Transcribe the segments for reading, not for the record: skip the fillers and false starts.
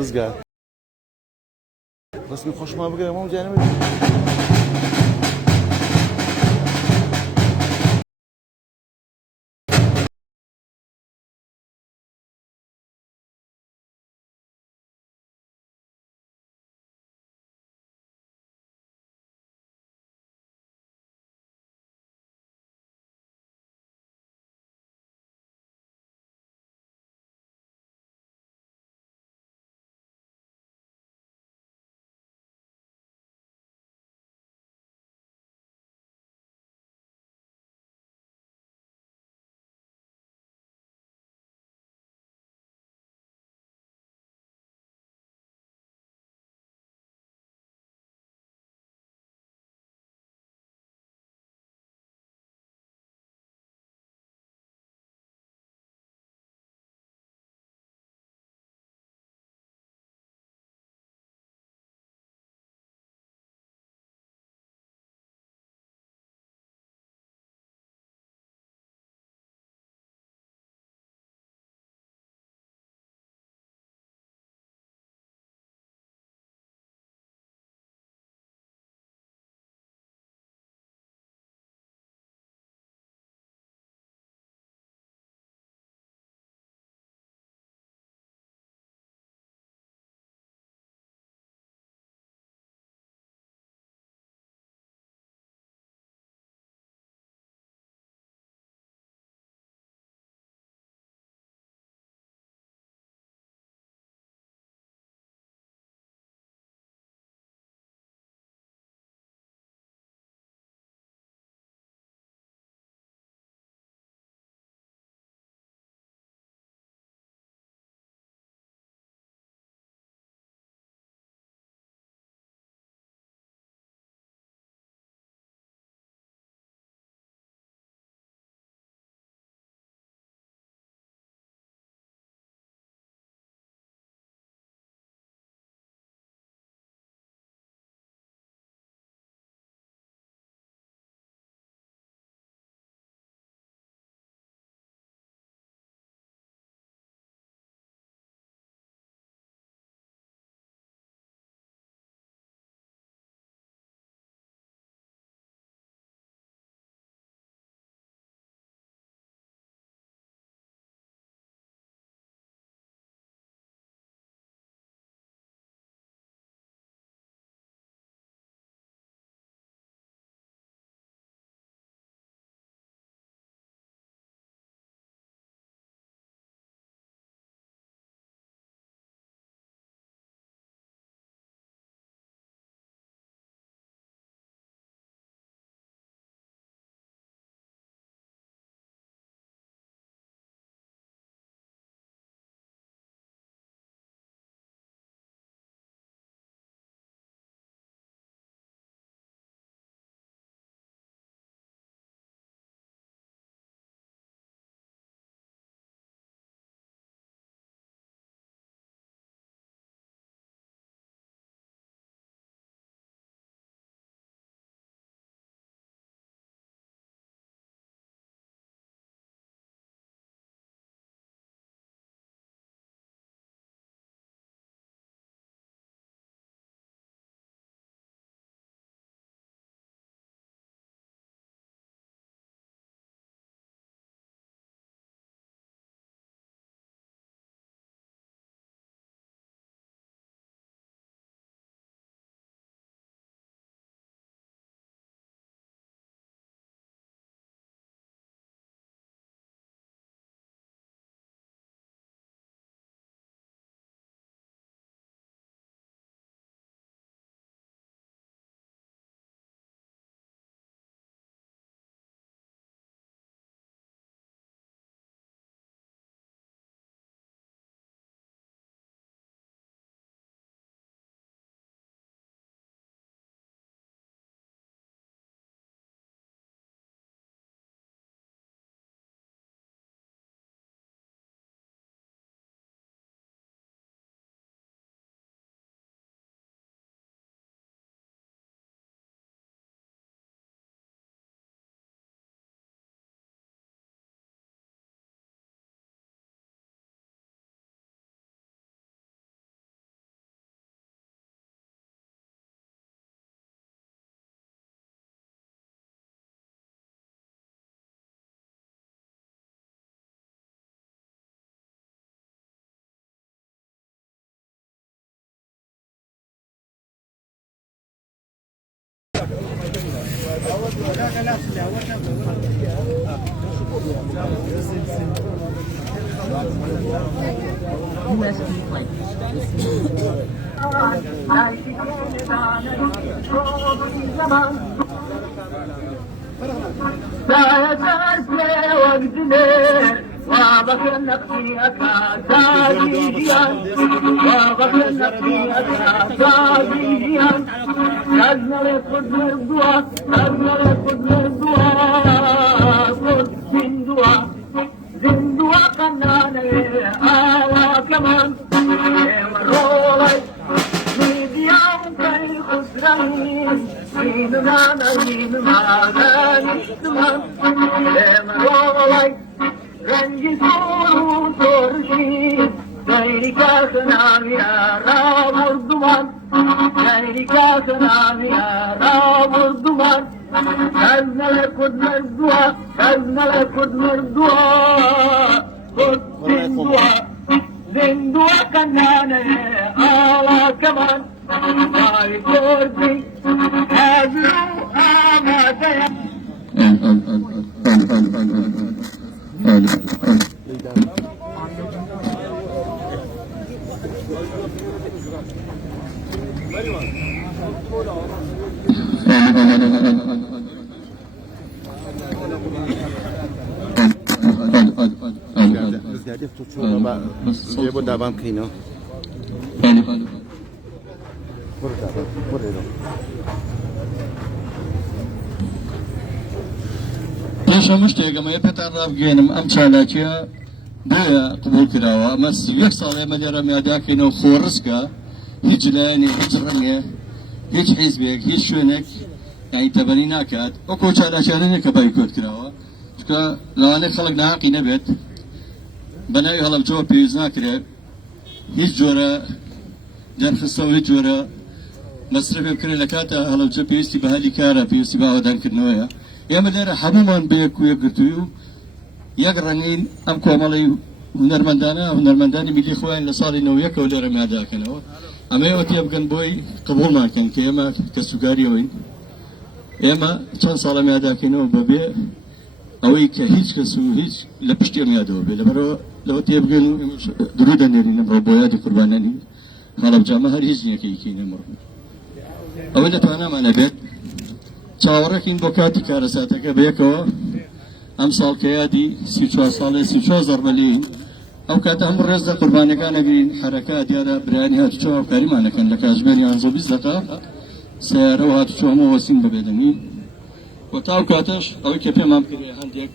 بزرگ. بس خوش ما بگیرم اون جانب. Zindua kanane awa kaman rolay medium kay khusramin inana inman rolay rangi suru torshi kay kasnami ara burduman kay kasnami ara burduman Kazna kud merdua, kazna kud merdua, kud zindua kanane ala kaman, ay kordi, hazru amadaya. Biz geldik tutuyor ama diye bu devam kıyno. Burada bak, burada. پێشەمە شتێکەمە پێتان ڕابگەێنم ئەم چالاکیە بۆیە قبول کراوە ئەمە یەک ساڵ ئێمە لێرە میاداکەینەوە خۆڕسکە هیچ لایەنێ هیچ ڕەنگێ هیچ حیزبێک هیچ شوێنێک یانی تەبەنی ناکات ئەو چالاکیانە کە بایکۆت کراوە چکە لەوانەیە خەڵک ناحەقی نەبێت بەناوی هەڵەبجەوە پێویست ناکرێت هیچ جۆرە دەرخستە و هیچ جۆرە مەسرفێ بکرێت لە کاتە هەڵەبجە پێویستی بە هەلی کارە پێویستی بە ئاوادانکردنەوەیە ئێمە لێرە هەمومان بەیەک و یەکگرتووی و یەک ڕەنگین ئەم کۆمەڵی هونەرمەندانی میلی خۆیان لە ساڵی 91ەوە لێرە میاداکەنەوە ئەمەوە تێ بگەن بۆی قبوڵماکەن کە ئێمە کەسوکاریەوەین ئێمە چەند ساڵە میاداکەینەوە بەبێ ئەوەی کە هیچ کەس و هیچ لە پشتی میادەوە بێ لەبەرەوە لەوە تێ بگەن و درو دەنێرینە بۆ یادی قوربانانی هەڵەبجامە هەر هیچ نیەکەیکەینە مڕ ئەوە دەتوانامانە بێت چاوەڕێکین بۆ کاتی کارەساتەکە بەیەکەوە ئەم ساڵ کە یادی 34 ساڵی 34 زەربەلین ئەو کاتە هەموو ڕێزدە قوربانەکانەگرین حرەکە دیارە برایانی هاتوچۆ هاوکاریمانەکەن لە کاتژمێری 20 دقە سیارە و هاتوچۆ هەموو وەسین ببێدەنی و تاو کاتەش ئەوەی کە پێمان کردێ هەندێک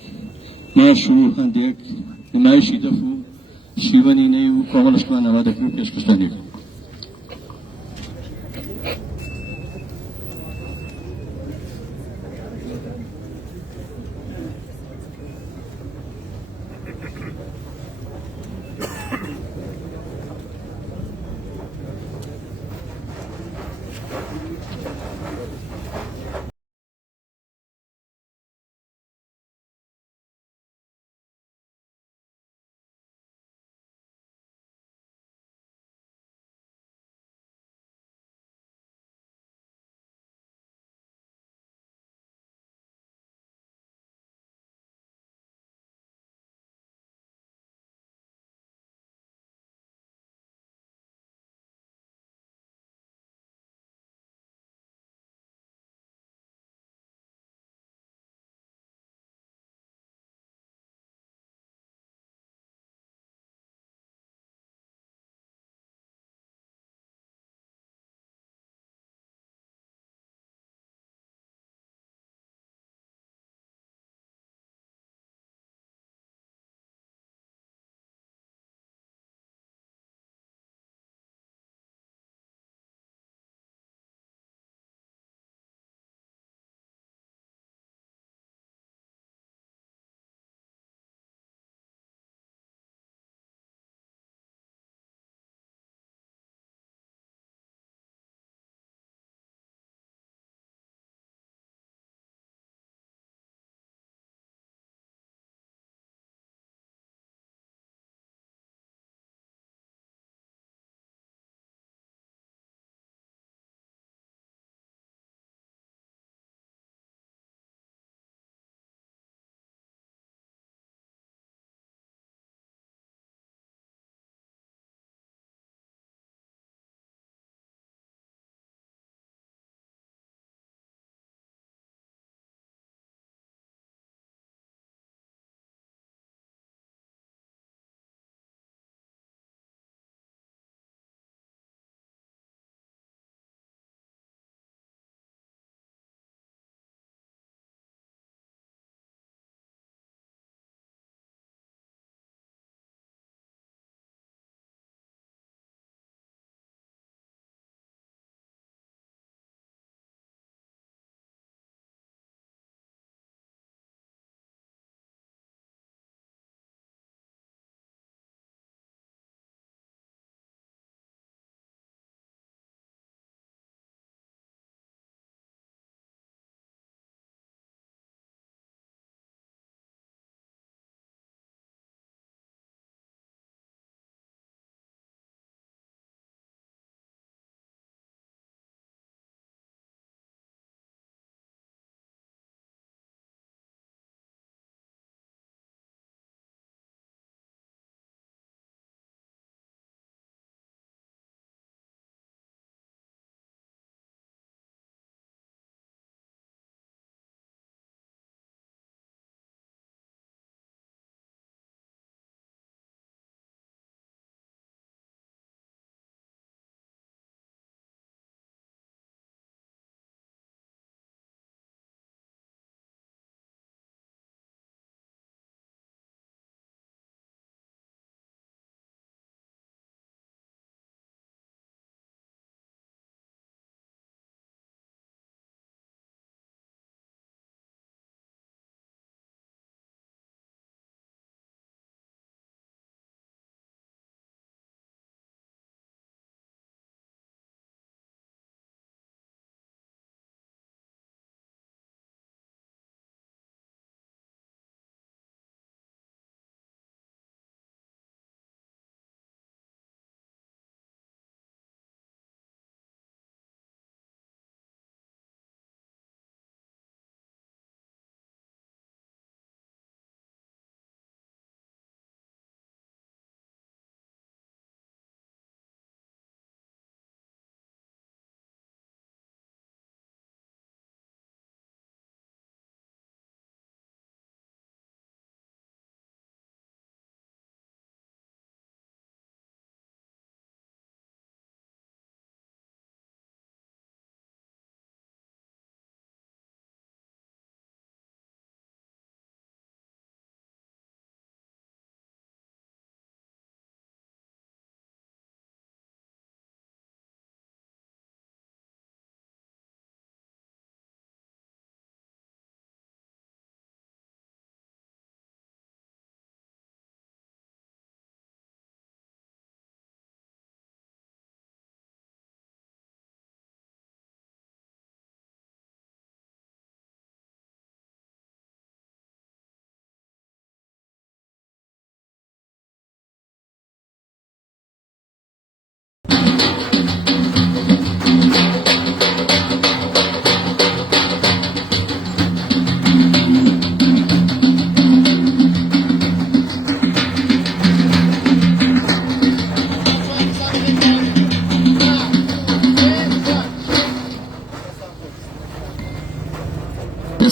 ماش و هەندێک نمایشی دەف و شیوەنی نەی و کۆمەڵشمان ئەوا دەکرد و پێشکەشتێنێک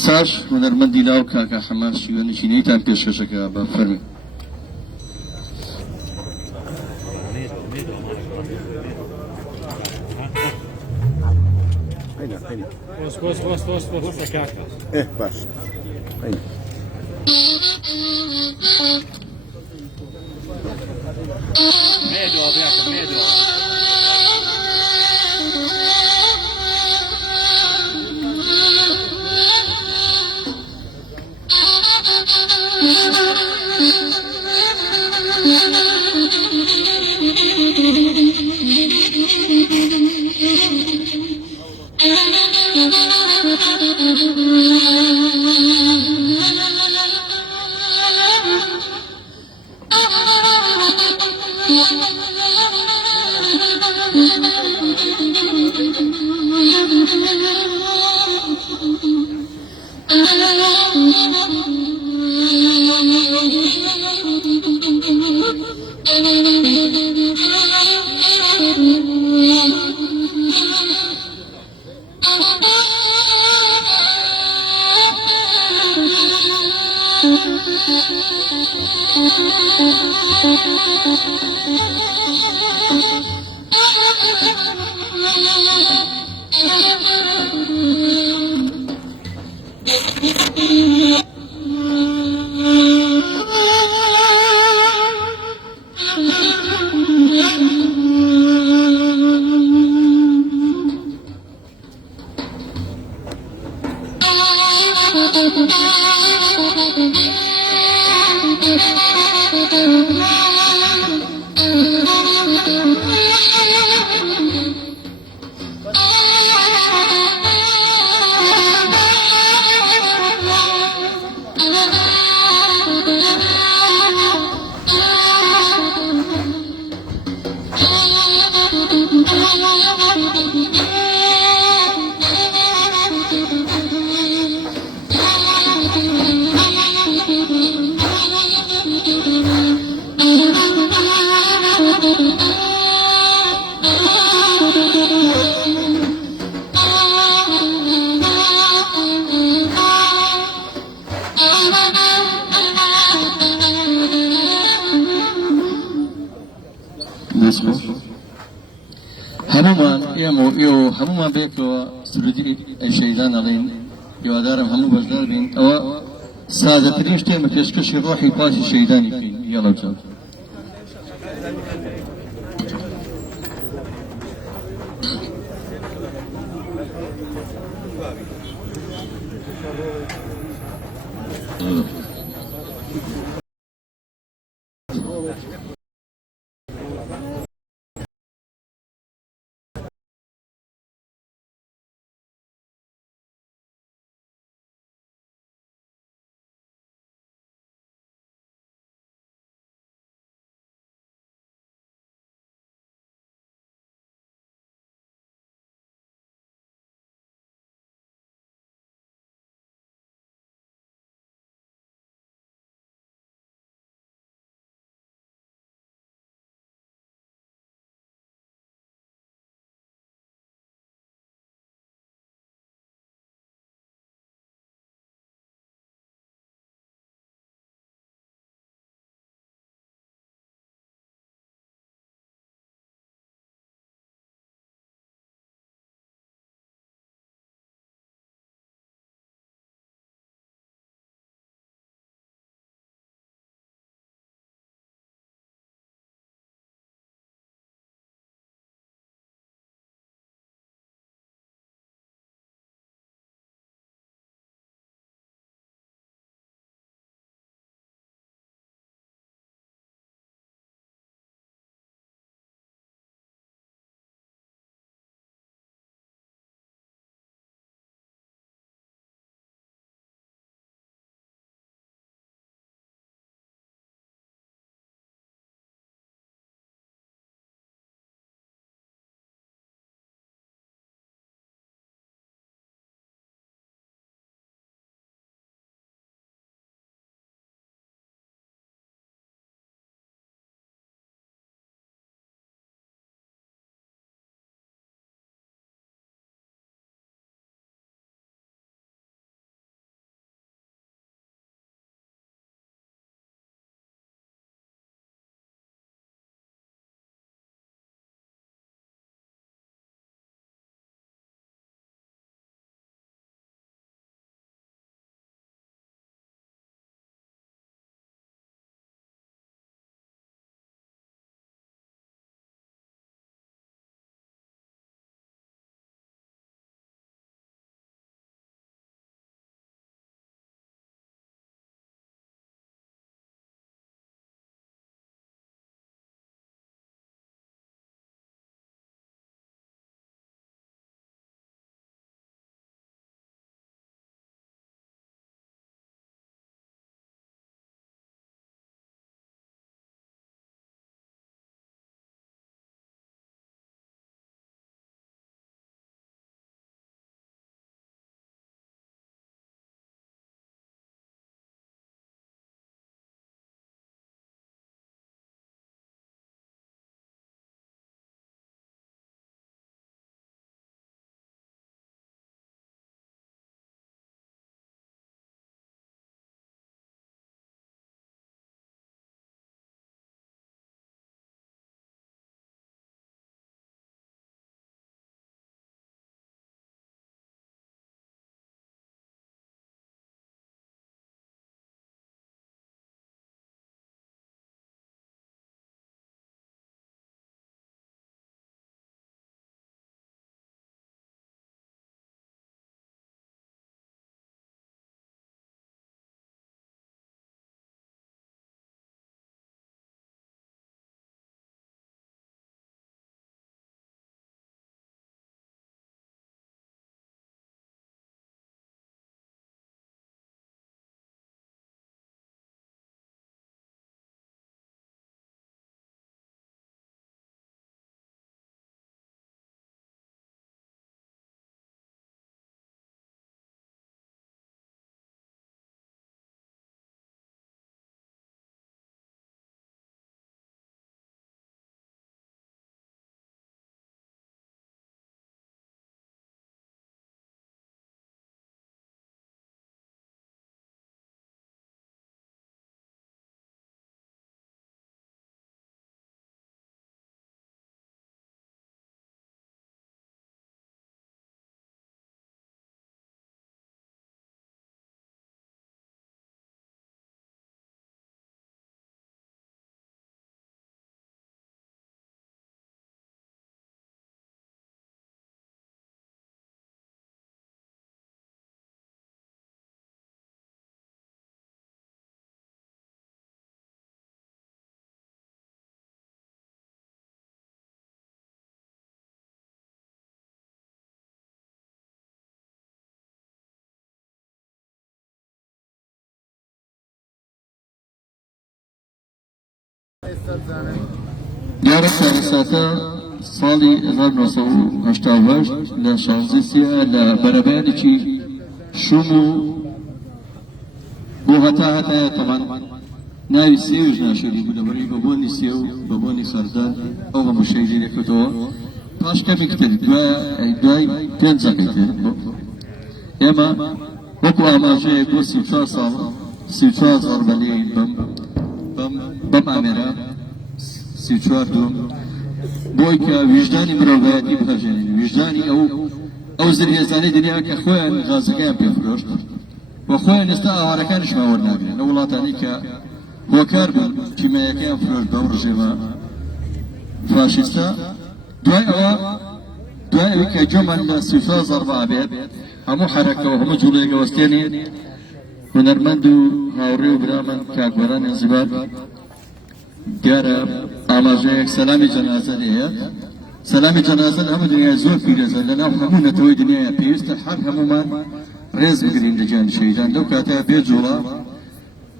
ئێساش هونەرمەندی لاو کاکە حەماشی وەنشینەیتان پێشکەشەکە بە فەرمی. هينا هينا وصل كاكا ايه باش هينا ميدو ابيك ميدو هەمومان ئێمە ئێوە هەمومان بێکەوە سرودی شەیدان ئەڵێن هیوادارم هەموو بەشدار بین ئەوە سادەترین شتێمە پێشکەشی ڕۆحی پاشی شەیدانی بکەین یاڵە جان دیارە سەرساتە ساڵی 1970 لە شانزیسیە لە بەرەبەیانێکی شوم و بۆ هەتا تەمان ناوی سێوش ناشێری بوو لەبەرەوەی بە بۆنی سێ و بە بۆنی خەردار ئەو هەموو شەیدی دەکەوتەوە پاش کەمێک تر دوای پێنجەکەی تر ئێمە وەکو ئاماژەیەک بۆ 34 ساڵ 34 ساڵ بەلێین بەم ئامێرە 34 دوم بۆی کە ویژدانی مرۆڤایەتی بهەژێنین ویژدانی ئەو زریێزانەی دنیا کە خۆیان غازەکەیان پێفرۆشت و خۆیان ئێستا ئاوارەکانیش ماوەرناگرن ئەو وڵاتانەی کە هۆکار بوون تیمایەکەیان فرۆشت بەو ڕژێمە فاشیستە دوای ئەوەی کە جۆمان لە 34 زەربا بێت هەموو حرەکەوە هەموو جوڵەیەکە وەستێنێ هونەرمەند و هاوڕێ و برامن کاکبەرانی زیبار دیارە ئاماژەیەک سەلامی جەنازە هەیە سەلامی جەنازە لە هەموو دنیای زۆر پیرەزە لەناو هەموو نەتەوەی دنیایە پێویستە هەر هەمومان ڕێز بگرین لە گیانی شەیدان لەو کاتەیە بێ جوڵە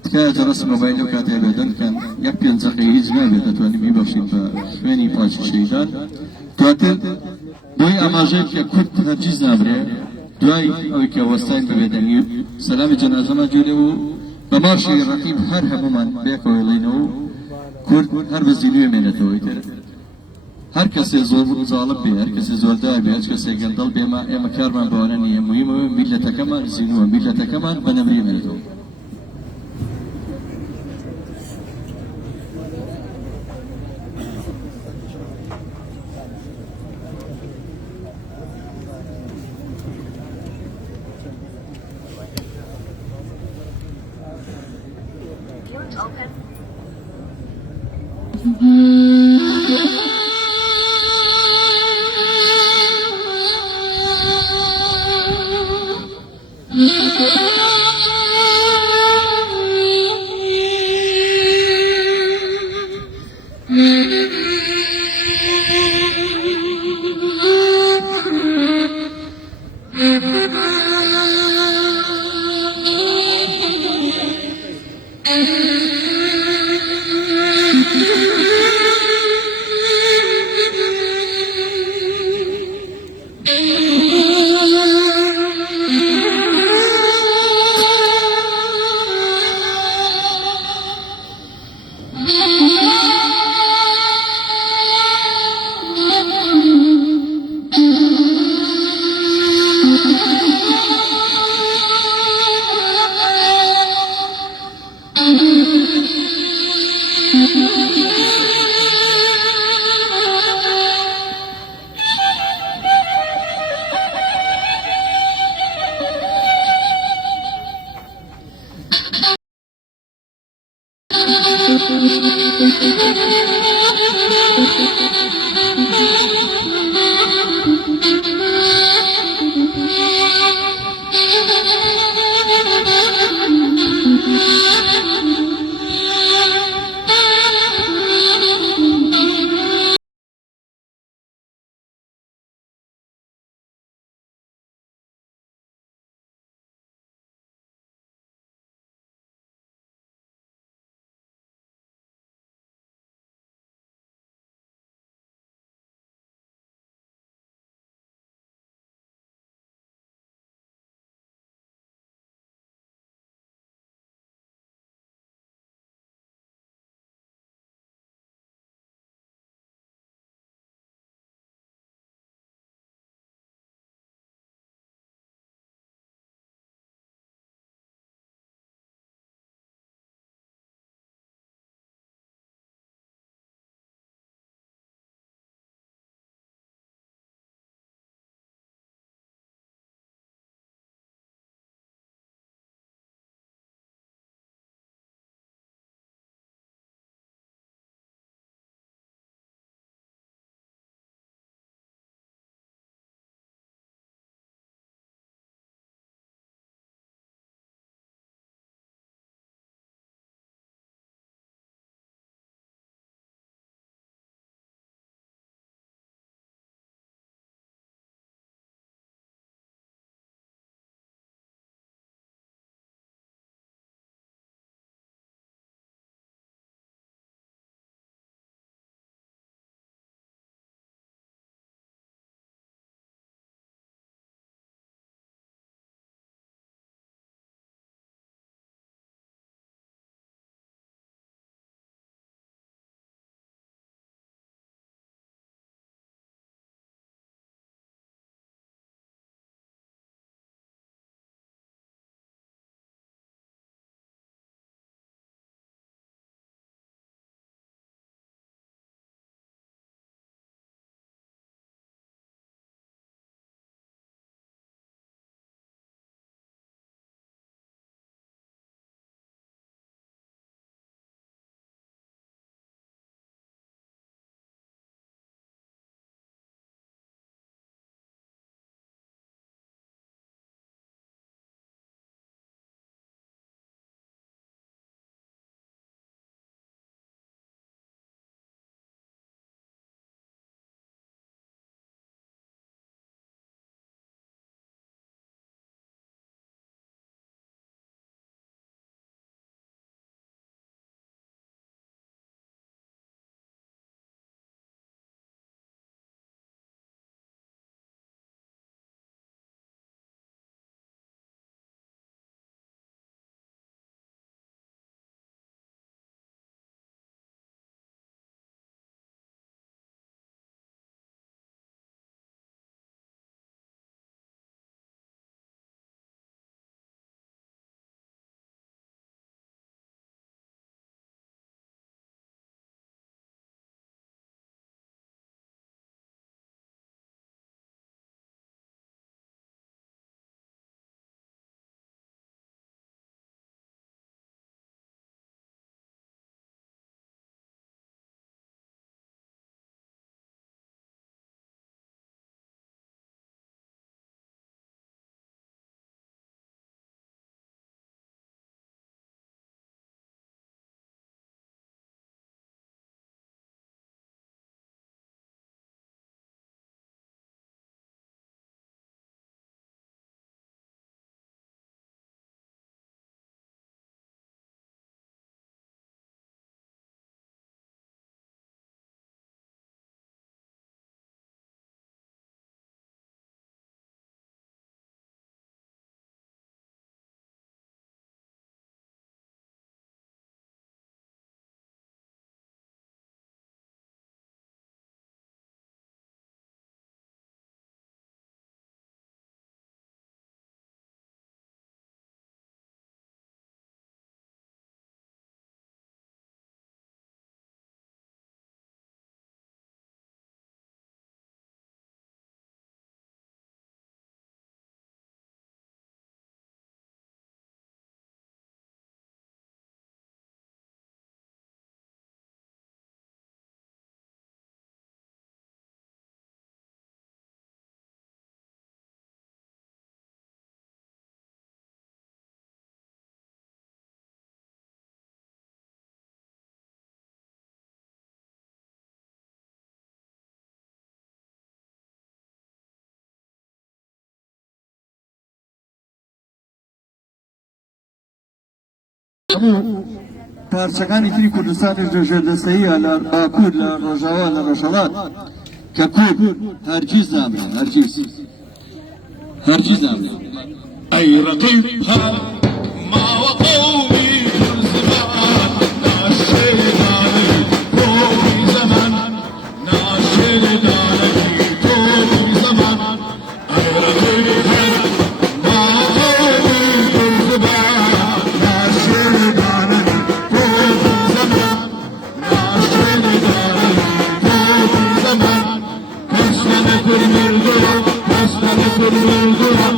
تکایە جەرەس مۆبایل لەو کاتەیە بێدەن بکەن یەک پێنجەقەی هیچ نابێت دەتوانین بیبەخشین بە خوێنی پاچی شەیدان دواتر بۆی ئاماژەیەک کە کورد هەرگیز نابرێ دوای ئەوەی کە وەستاین ببێدەنی سەلامی جەنازەمان جوێ و بە مارشی ڕەقیب هەر هەمومان بێکەوە لێنەوە کورد هەر بەزیلوێ مێنێتەوەی تر هەر کەسێ زۆر زاڵب بێ هەر کەسێ زۆردار بێ هەر کەسێ گەندەڵ بێمە ئێمە کارمان بەوانە نییە موهیمەوە میلەتەکەمان زیینووە میلەتەکەمان بەنەبری مێنێتەوە open. هەموو پارچەکانی تری کوردستانی ژێردەسەییە لە باکوور لە ڕۆژاوا لە ڕۆژهەڵات کە کورد هەرگیز نامێن هەرگیز نامێن أي رقيب ما وقومي كل زمان ناشينا لي طول زمان ناشينا لي طول زمان أي رقيب ما وقومي كل زمان ناشينا لي طول زمان ناشينا لي طول زمان كسنا كل مرجوع كسنا كل مرجوع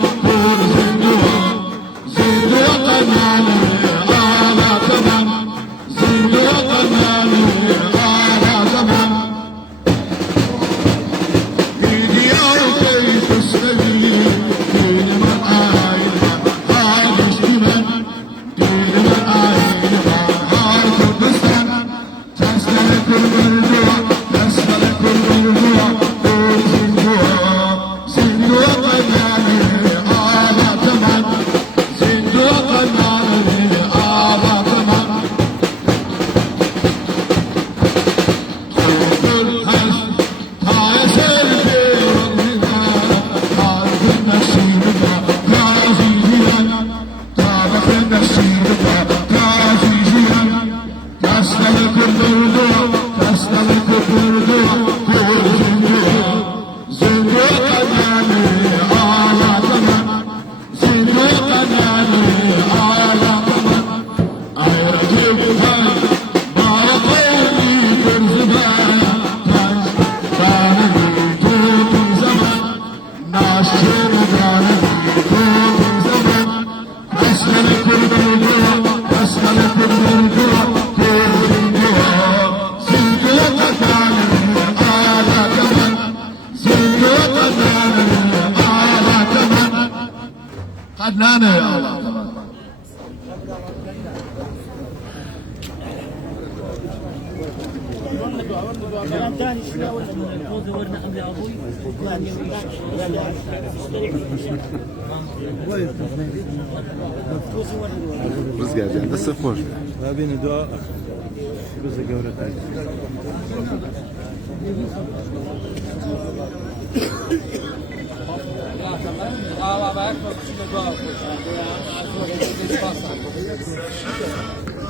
عدنانة يا الله رزق جان بس خوش ما بين دعاء جزء جورة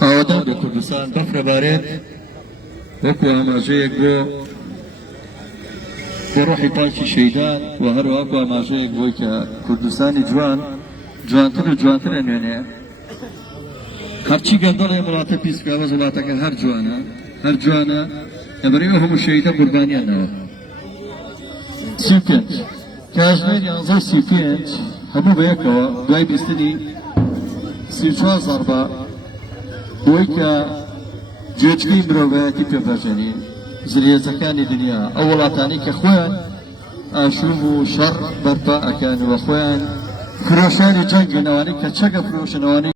ئاوادان بە کوردستان بەفرەبارێت وەکو ئاماژەیەک بۆ ڕۆحی پاکی شەیدان و هەروەکو ئاماژەیەک بۆی کە کوردستانی جوانتر و جوانتر ئەنوێنێ هەرچی گەندەڵێ وڵاتە پیسکاوە وڵاتەکە هەر جوانە لەبەرەوەی هەموو شەیدە قوربانیانەوە 35 کاتژمێر 11:35 هەموو بەیەکەوە دوای بیستنی 34 زەربە بۆی کە گوێچکەی مرۆڤایەتی پێبەژێنی زرێزەکانی دنیا ئەو وڵاتانی کە خۆیان ئاشوب و شەڕ بەرپا ئەکەن و خۆیان فرۆشانی جەنگێنەوانی کە چەکە فرۆشنەوانی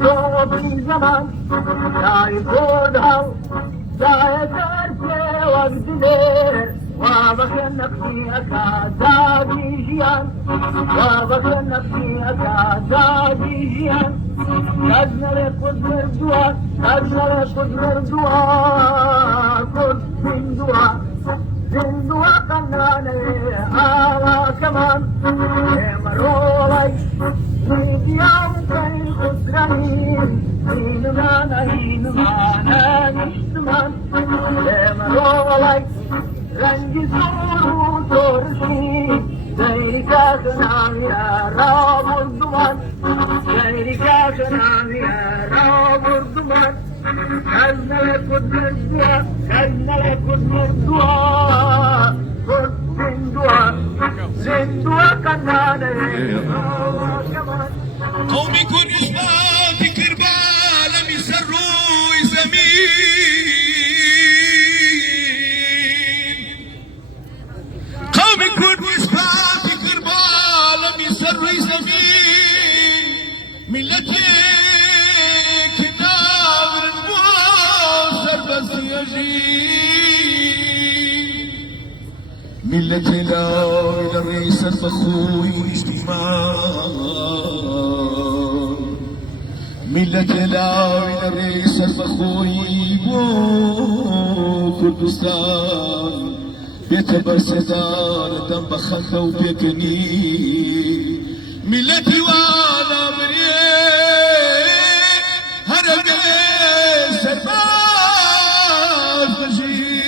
doğduğu zaman şahit ordal şaheser sevgiler وابك نفسي أكادي جيان وابك نفسي أكادي جيان لازم لكل مردوع لازم لكل مردوع كل من دعاء قناني على كمان مرولي يوم كي خسرانين إنما نشتمان مرولي رنگی زورو ترشی غیری کسنامی را بردمان غیری کسنامی را بردمان کزنل کدر دعا کزنل کدر دعا زندوا کنانه کمان قومی کنشما فکر بالمی سر روی زمین قومی کنشما فکر بالمی سر روی زمین ملتی کنار سر بسیجین ملتي لا إلى الرئيس الفخوي اجتماع ملتي لا إلى الرئيس الفخوي كردستان بيتبر سدان دم بخلطة وبيكني ملتي وانا مريء هرقل سفاف خجيل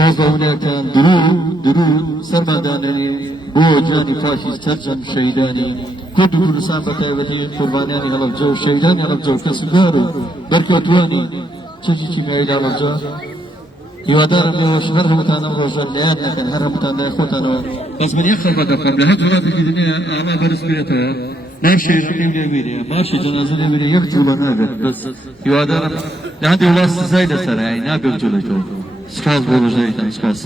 سۆز بەونەکان درود سەرماداننی بۆ جانی پاکی تەرجەم شەیدانی کورد و کوردستان بە تایبەتی قوربانیانی هەڵەبجە و شەیدانی هەڵەبجە و کەسبدار و بەرکەوتوانی چەکی کیمیایی هەڵەبجە هیوادارم لەوەش هەر هەمووتان ئەم ڕۆژە لەیاد نەکەن هەر هەمووتان لای خۆتانەوە بەس من یەک خەڵبەت دەکەم لە هەر وڵاتێکی دنیا ئاما بەرز بێتەوە ناو شێژەکەی لێبیرێ ماشی جەنازە لێبیرێ یەک جوڵە نابێت بەس هیوادارم لە هەندێک وڵات سزای لەسەرایە نابێت جوڵێتەوە سپاس بۆ بەژێریتان سپاس